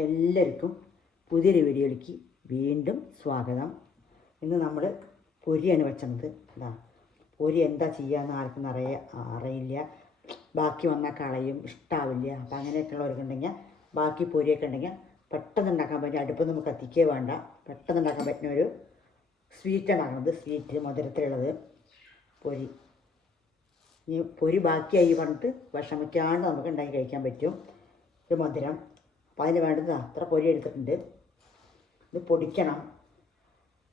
എല്ലാവർക്കും പുതിയൊരു വീഡിയോയിലേക്ക് വീണ്ടും സ്വാഗതം. ഇന്ന് നമ്മൾ പൊരിയാണ് വെച്ചത്. പൊരി എന്താ ചെയ്യാമെന്ന് ആർക്കും അറിയില്ല. ബാക്കി വന്നാൽ കളയും, ഇഷ്ടാവില്ല. അപ്പം അങ്ങനെയൊക്കെയുള്ളവർക്കുണ്ടെങ്കിൽ ബാക്കി പൊരിയൊക്കെ ഉണ്ടെങ്കിൽ പെട്ടെന്ന് ഉണ്ടാക്കാൻ പറ്റും. അടുപ്പ് നമുക്ക് കത്തിക്കേ വേണ്ട, പെട്ടെന്ന് ഉണ്ടാക്കാൻ പറ്റുന്ന ഒരു സ്വീറ്റ് ഉണ്ടാക്കുന്നത്. സ്വീറ്റ് മധുരത്തിലുള്ളത് പൊരി. ഈ പൊരി ബാക്കിയായി പറഞ്ഞിട്ട് വിഷമിക്കാണ്ട് നമുക്ക് ഉണ്ടാക്കി കഴിക്കാൻ പറ്റും ഒരു മധുരം. അപ്പോൾ അതിന് വേണ്ടത് അത്ര പൊരി എടുത്തിട്ടുണ്ട്. ഇത് പൊടിക്കണം.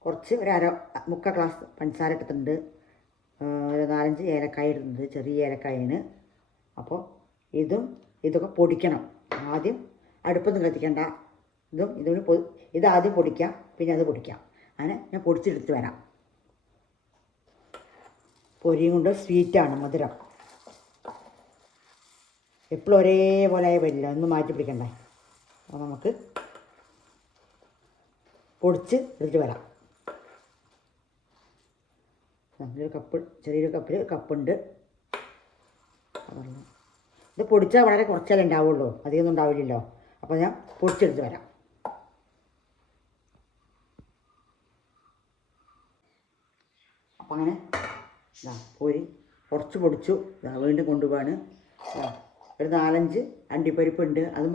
കുറച്ച് ഒരു മുക്കാൽ ഗ്ലാസ് പഞ്ചസാര എടുത്തിട്ടുണ്ട്. ഒരു 4-5 ഏലക്കായ ഇടുന്നത്, ചെറിയ ഏലക്കായന്. അപ്പോൾ ഇതൊക്കെ പൊടിക്കണം. ആദ്യം അടുപ്പൊന്നും കത്തിക്കണ്ട. ഇത് ആദ്യം പൊടിക്കാം, പിന്നെ അത് പൊടിക്കാം. അങ്ങനെ ഞാൻ പൊടിച്ചെടുത്ത് വരാം. പൊരിയും കൊണ്ട് സ്വീറ്റാണ്, മധുരം. എപ്പോഴും ഒരേപോലെ ആയ വരില്ല, ഒന്ന് മാറ്റി പിടിക്കണ്ടേ. അപ്പോൾ നമുക്ക് പൊടിച്ച് എടുത്തിട്ട് വരാം. ചെറിയൊരു കപ്പുണ്ട്. ഇത് പൊടിച്ചാൽ വളരെ കുറച്ചല്ലേ ഉണ്ടാവുള്ളൂ, അധികമൊന്നും ഉണ്ടാവില്ലല്ലോ. അപ്പോൾ ഞാൻ പൊടിച്ചെടുത്ത് വരാം. അപ്പം അങ്ങനെ പൊരി കുറച്ച് പൊടിച്ചു. വീണ്ടും കൊണ്ടുപോവാണ്. ഒരു 4-5 അണ്ടിപ്പരിപ്പുണ്ട്. അത്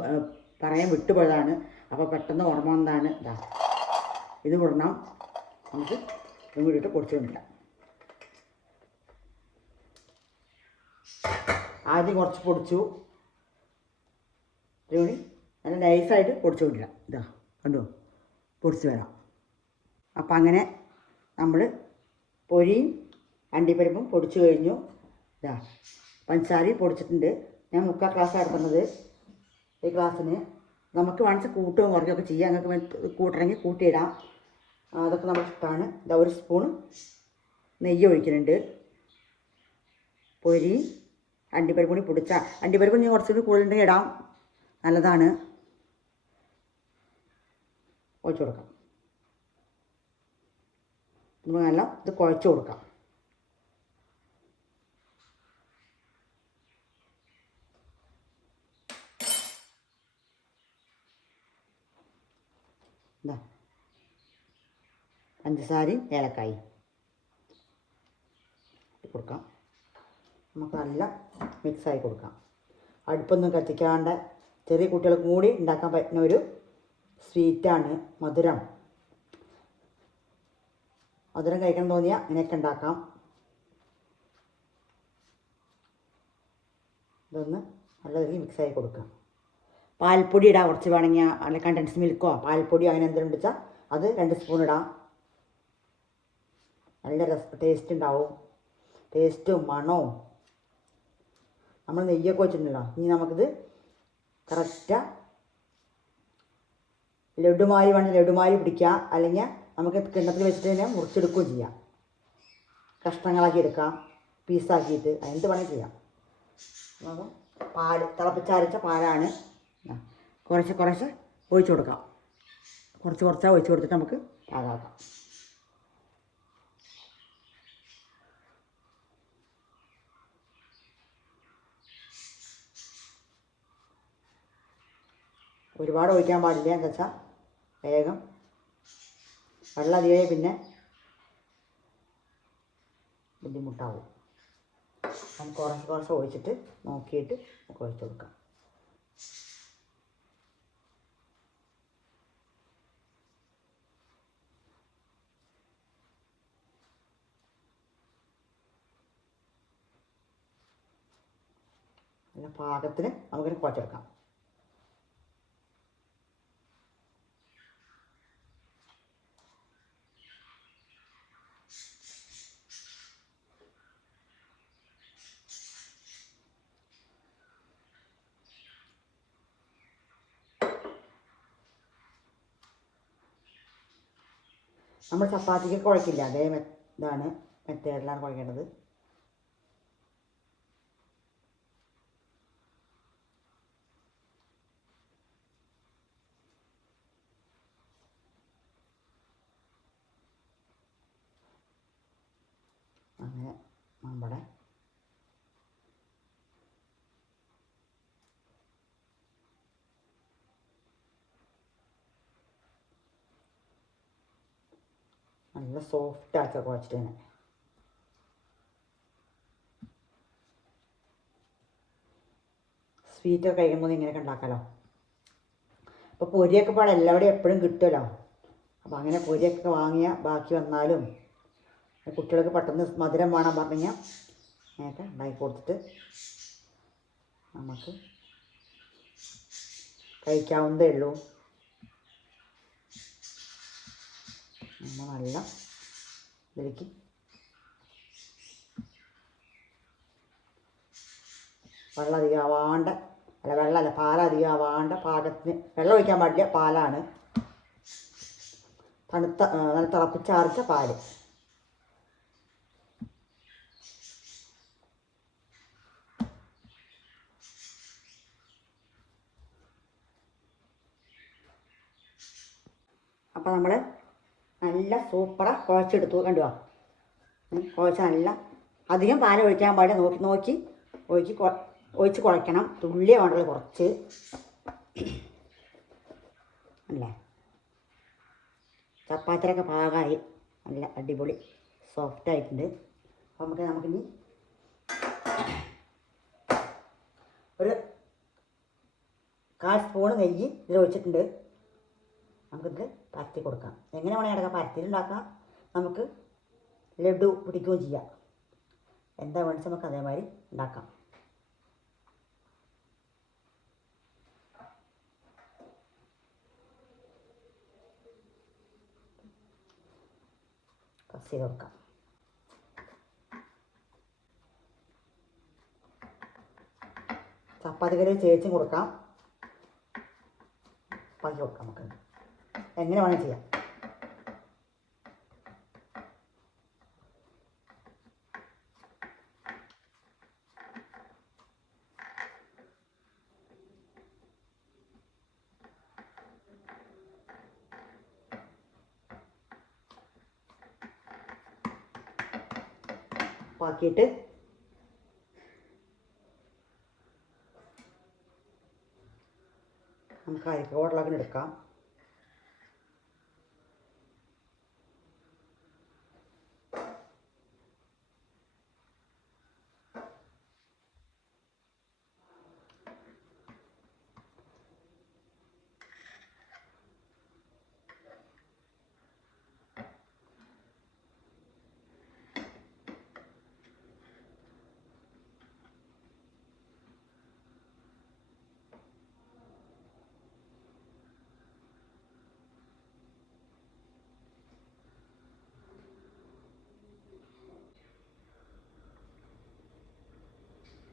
പറയാൻ വിട്ടുപോയതാണ്. അപ്പോൾ പെട്ടെന്ന് ഓർമ്മ വന്നതാണ്. ഇത് വിടണം. നമുക്ക് ഇതും കൂടിയിട്ട് പൊടിച്ചു കൊണ്ടില്ല. ആദ്യം കുറച്ച് പൊടിച്ചു, ഇതുകൂടി നല്ല നൈസായിട്ട് പൊടിച്ചു കൊണ്ടില്ല. കണ്ടോ, പൊടിച്ച് വരാം. അപ്പം അങ്ങനെ നമ്മൾ പൊരിയും അണ്ടിപ്പരിപ്പും പൊടിച്ചു കഴിഞ്ഞു. പഞ്ചസാരയും പൊടിച്ചിട്ടുണ്ട്. ഞാൻ മുക്കാൽ ഗ്ലാസ് എടുക്കുന്നത്. ഈ ഗ്ലാസ്സിന് നമുക്ക് വേണമെങ്കിൽ കൂട്ടുകയും കുറയ്ക്കുകയൊക്കെ ചെയ്യാം. നിങ്ങൾക്ക് കൂട്ടണമെങ്കിൽ കൂട്ടിയിടാം, അതൊക്കെ നമ്മുടെ ഇഷ്ടമാണ്. ഒരു സ്പൂൺ നെയ്യ് ഒഴിക്കുന്നുണ്ട്. പൊരി അണ്ടിപ്പരിപ്പ് കൂടി പൊടിച്ച അണ്ടിപ്പരിപ്പ് ഞാൻ കുറച്ചുകൂടി കൂടുതലുണ്ടെങ്കിൽ ഇടാം, നല്ലതാണ്. ഒഴിച്ചു കൊടുക്കാം. നമുക്ക് നല്ല ഇത് കുഴച്ച് കൊടുക്കാം. പഞ്ചസാരയും ഏലക്കായും കൊടുക്കാം. നമുക്ക് നല്ല മിക്സായി കൊടുക്കാം. അടുപ്പൊന്നും കത്തിക്കാണ്ട് ചെറിയ കുട്ടികൾക്ക് കൂടി ഉണ്ടാക്കാൻ പറ്റുന്ന ഒരു സ്വീറ്റാണ്. മധുരം കഴിക്കണം തോന്നിയാൽ ഇങ്ങനെയൊക്കെ ഉണ്ടാക്കാം. ഇതൊന്ന് നല്ല രീതിയിൽ മിക്സായി കൊടുക്കാം. പാൽപ്പൊടി ഇടാം കുറച്ച് വേണമെങ്കിൽ, അല്ല കണ്ടൻസ് മിൽക്കോ പാൽപ്പൊടിയോ അങ്ങനെ എന്തെങ്കിലും വെച്ചാൽ അത് 2 സ്പൂൺ ഇടാം. നല്ല ടേസ്റ്റ് ഉണ്ടാവും. ടേസ്റ്റും മണവും. നമ്മൾ നെയ്യൊക്കെ വെച്ചിട്ടുണ്ടല്ലോ. ഇനി നമുക്കിത് കറക്റ്റ് ലഡുമാരി വേണമെങ്കിൽ ലഡുമാരി പിടിക്കാം, അല്ലെങ്കിൽ നമുക്ക് കിണ്ണത്തിൽ വെച്ചിട്ട് തന്നെ മുറിച്ചെടുക്കുകയും ചെയ്യാം. കഷ്ണങ്ങളാക്കി എടുക്കാം, പീസാക്കിയിട്ട് എന്ത് വേണമെങ്കിൽ ചെയ്യാം. അപ്പോൾ തിളപ്പിച്ചരച്ച പാലാണ്. കുറച്ച് ഒഴിച്ചു കൊടുക്കാം. കുറച്ച് ഒഴിച്ചു കൊടുത്തിട്ട് നമുക്ക് പാകാക്കാം. ഒരുപാട് ഒഴിക്കാൻ പാടില്ല, എന്താ വെച്ചാൽ വേഗം വെള്ളം അധികമായി പിന്നെ ബുദ്ധിമുട്ടാവും. നമുക്ക് കുറച്ച് ഒഴിച്ചിട്ട് നോക്കിയിട്ട് നമുക്ക് ഒഴിച്ചു കൊടുക്കാം. പിന്നെ പാകത്തിന് നമുക്കിത് കുഴച്ചെടുക്കാം. നമ്മൾ ചപ്പാത്തിക്ക് കുഴക്കില്ല, അതേ ഇതാണ് മെത്തേഡിലാണ് കുഴക്കേണ്ടത്. അങ്ങനെ നമ്മുടെ നല്ല സോഫ്റ്റ് ആക്കുക കുഴച്ചിട്ട് തന്നെ. സ്വീറ്റൊക്കെ കഴിക്കുമ്പോൾ ഇങ്ങനെയൊക്കെ ഉണ്ടാക്കാമല്ലോ. അപ്പോൾ പൊരിയൊക്കെ പാടെ എല്ലാവരുടെയും എപ്പോഴും കിട്ടുമല്ലോ. അപ്പോൾ അങ്ങനെ പൊരിയൊക്കെ വാങ്ങിയാൽ ബാക്കി വന്നാലും കുട്ടികൾക്ക് പെട്ടെന്ന് മധുരം വേണം പറഞ്ഞു കഴിഞ്ഞാൽ അങ്ങനെയൊക്കെ ഉണ്ടാക്കി കൊടുത്തിട്ട് നമുക്ക് കഴിക്കാവുന്നതേ ഉള്ളൂ. നമ്മൾ നല്ല ഇതിലേക്ക് വെള്ളം അധികം ആവാണ്ട, വെള്ളമല്ല പാലധികം ആവാണ്ട പാകത്തിന്. വെള്ളം ഒഴിക്കാൻ പാടില്ല, പാലാണ്. നല്ല തിളപ്പിച്ചാറിച്ച പാല്. അപ്പോൾ നമ്മൾ നല്ല സൂപ്പറാണ് കുഴച്ചെടുത്തു. കണ്ടുവാ, കുഴച്ച നല്ല അധികം പാൽ ഒഴിക്കാൻ പാടില്ല. നോക്കി നോക്കി ഒഴിച്ച് കുഴയ്ക്കണം. തുള്ളിയ വേണ്ടല്ലോ, കുറച്ച് അല്ലേ. ചപ്പാത്തിയൊക്കെ പാകമായി നല്ല അടിപൊളി സോഫ്റ്റായിട്ടുണ്ട്. അപ്പോൾ നമുക്കിനി ഒരു 1/4 സ്പൂണ് നെയ്യ് ഇതിൽ ഒഴിച്ചിട്ടുണ്ട്. നമുക്കിതിൽ പരത്തി കൊടുക്കാം. എങ്ങനെ വേണമെങ്കിൽ അടക്കാം, പരത്തിലുണ്ടാക്കാം, നമുക്ക് ലഡു പിടിക്കുകയും ചെയ്യാം. എന്താ വേണിച്ച് നമുക്ക് അതേമാതിരി ഉണ്ടാക്കാം. പ്രസ് ചെയ്ത് കൊടുക്കാം. ചപ്പാത്തിക്കറി ചേച്ചും കൊടുക്കാം, പാക്കി കൊടുക്കാം. നമുക്ക് എങ്ങനെ വേണമെങ്കിൽ ചെയ്യാം. പാക്കിയിട്ട് നമുക്ക് അരിക്കോടലൊക്കെ എടുക്കാം.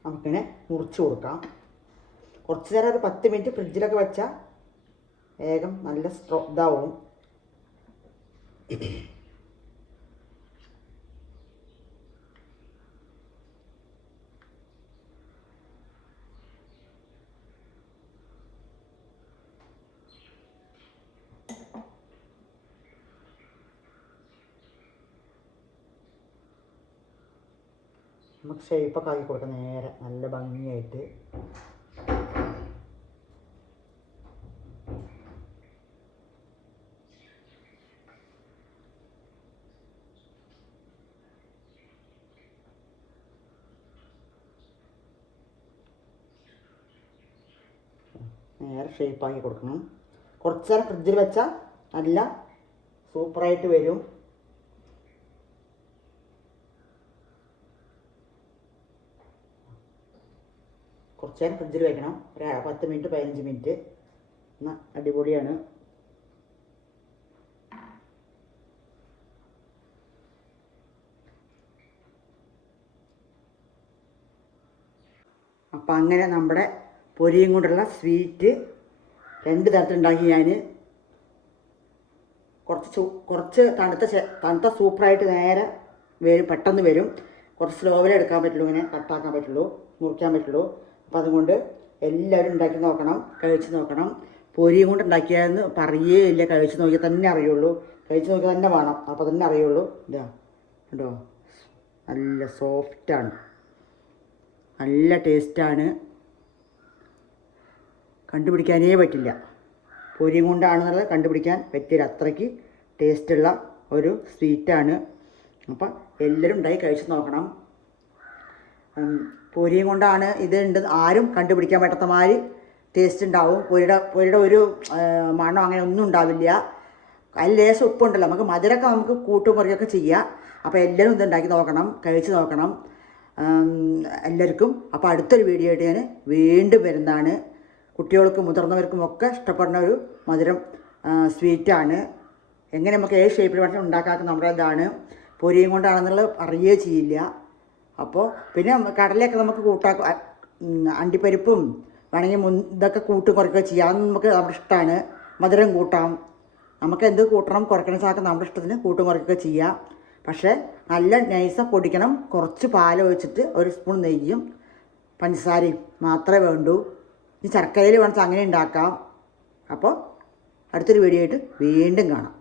നമുക്കിങ്ങനെ മുറിച്ച് കൊടുക്കാം. കുറച്ച് നേരം ഒരു 10 മിനിറ്റ് ഫ്രിഡ്ജിലൊക്കെ വെച്ചാൽ വേഗം നല്ല ഇതാവും. നമുക്ക് ഷേപ്പൊക്കെ ആക്കി കൊടുക്കാം നേരെ നല്ല ഭംഗിയായിട്ട്. നേരെ ഷേപ്പാക്കി കൊടുക്കണം. കുറച്ച് നേരം ഫ്രിഡ്ജിൽ വെച്ചാൽ നല്ല സൂപ്പറായിട്ട് വരും. കുറച്ച് നേരം ഫ്രിഡ്ജിൽ വയ്ക്കണം, ഒരു 10 മിനിറ്റ് 15 മിനിറ്റ്. എന്നാൽ അടിപൊളിയാണ്. അപ്പം അങ്ങനെ നമ്മുടെ പൊരിയും കൊണ്ടുള്ള സ്വീറ്റ് 2 തരത്തിലുണ്ടാക്കി ഞാൻ. കുറച്ച് തണുത്ത സൂപ്പറായിട്ട് നേരെ വരും, പെട്ടെന്ന് വരും. കുറച്ച് സ്ലോവിലേ എടുക്കാൻ പറ്റുള്ളൂ, ഇങ്ങനെ കട്ടാക്കാൻ പറ്റുള്ളൂ, മുറിക്കാൻ പറ്റുള്ളൂ. അപ്പം അതുകൊണ്ട് എല്ലാവരും ഉണ്ടാക്കി നോക്കണം, കഴിച്ച് നോക്കണം. പൊരിയും കൊണ്ട് ഉണ്ടാക്കിയതെന്ന് പറയേ ഇല്ല, കഴിച്ച് നോക്കിയാൽ തന്നെ അറിയുള്ളൂ. കഴിച്ച് നോക്കിയാൽ തന്നെ വേണം, അപ്പോൾ തന്നെ അറിയുള്ളൂ. ഇതാ കണ്ടോ, നല്ല സോഫ്റ്റാണ്, നല്ല ടേസ്റ്റാണ്. കണ്ടുപിടിക്കാനേ പറ്റില്ല. പൊരിയും കൊണ്ടാണെന്നുള്ളത് കണ്ടുപിടിക്കാൻ പറ്റില്ല. അത്രയ്ക്ക് ടേസ്റ്റുള്ള ഒരു സ്വീറ്റാണ്. അപ്പം എല്ലാവരും ഉണ്ടായി കഴിച്ച് നോക്കണം. പൊരിയും കൊണ്ടാണ് ഇത് ഉണ്ട് ആരും കണ്ടുപിടിക്കാൻ പറ്റാത്ത മാതിരി ടേസ്റ്റ് ഉണ്ടാവും. പൊരിയുടെ ഒരു മണം അങ്ങനെ ഒന്നും ഉണ്ടാവില്ല. അതിൽ ലേശം ഉപ്പുണ്ടല്ലോ, നമുക്ക് മധുരമൊക്കെ നമുക്ക് കൂട്ടും കുറയൊക്കെ ചെയ്യാം. അപ്പോൾ എല്ലാവരും ഇതുണ്ടാക്കി നോക്കണം, കഴിച്ച് നോക്കണം എല്ലാവർക്കും. അപ്പോൾ അടുത്തൊരു വീഡിയോ ആയിട്ട് ഞാൻ വീണ്ടും വരുന്നതാണ്. കുട്ടികൾക്കും മുതിർന്നവർക്കും ഒക്കെ ഇഷ്ടപ്പെടുന്ന ഒരു മധുരം സ്വീറ്റാണ്. എങ്ങനെ നമുക്ക് ഏത് ഷേപ്പിൽ വേണമെങ്കിൽ ഉണ്ടാക്കാത്ത നമ്മുടെ ഇതാണ്. പൊരിയും കൊണ്ടാണെന്നുള്ളത് അറിയുകയേ ചെയ്യില്ല. അപ്പോൾ പിന്നെ കടലയൊക്കെ നമുക്ക് കൂട്ടാക്കും, അണ്ടിപ്പരിപ്പും വേണമെങ്കിൽ ഇതൊക്കെ കൂട്ടും കുറയ്ക്കുകയോ ചെയ്യാം. അത് നമുക്ക് നമ്മുടെ ഇഷ്ടമാണ്. മധുരം കൂട്ടാം, നമുക്ക് എന്ത് കൂട്ടണം കുറയ്ക്കണ സാധനം നമ്മുടെ ഇഷ്ടത്തിന് കൂട്ടും കുറയ്ക്കുകയോ ചെയ്യാം. പക്ഷേ നല്ല നൈസ പൊടിക്കണം. കുറച്ച് പാലൊഴിച്ചിട്ട് ഒരു സ്പൂൺ നെയ്യും പഞ്ചസാരയും മാത്രമേ വേണ്ടൂ. ഈ ശർക്കരയിൽ വേണമെങ്കിൽ അങ്ങനെ ഉണ്ടാക്കാം. അപ്പോൾ അടുത്തൊരു വീഡിയോ ആയിട്ട് വീണ്ടും കാണാം.